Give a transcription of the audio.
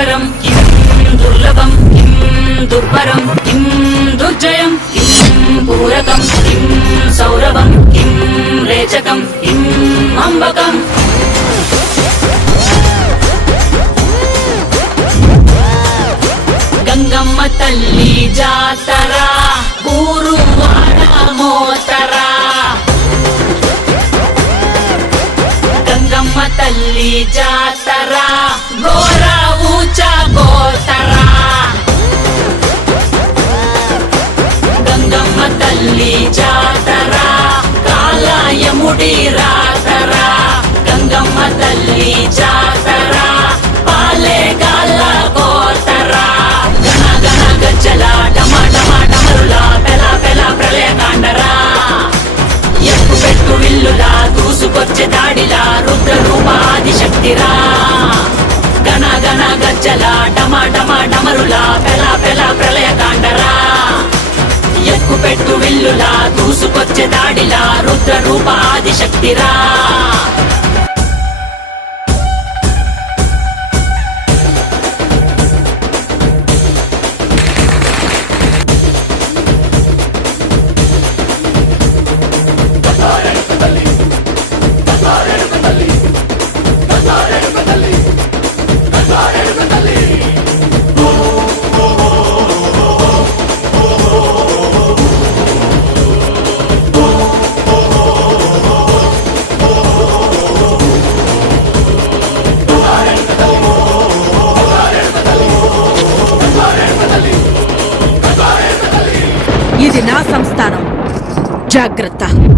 దుష్కరం కిం దుర్లభం కిం దుర్భరం కిం దుర్జయం కిం పూరకం కిం సౌరభం కిం రేచకం కిం అంబకం. గంగమ్మ తల్లి జాతర ఊరు వాడ మోతర. గంగమ్మ తల్లి జాతర ఘోర ఊచ గోతర. గంగమ్మ తల్లి జాతర కాలయముడి రాతర. గంగమ్మ తల్లి జాతర పాలే గాల గోతర. గణ గణ గజ్జల డమ డమ డమరుల పెల పెల ప్రళయ కాండరా. ఎక్కు పెట్టు విల్లులా దూసుకొచ్చే దాడిలా రుద్ర రూప ఆదిశక్తిరా. గణ గణ గజ్జల డమ డమ డమరుల పెల పెల ప్రళయ కాండరా. ఎక్కు పెట్టు విల్లులా దూసుకొచ్చే దాడిలా రుద్ర రూప ఆదిశక్తిరా. ఇది నా సంస్థానం, జాగ్రత్త.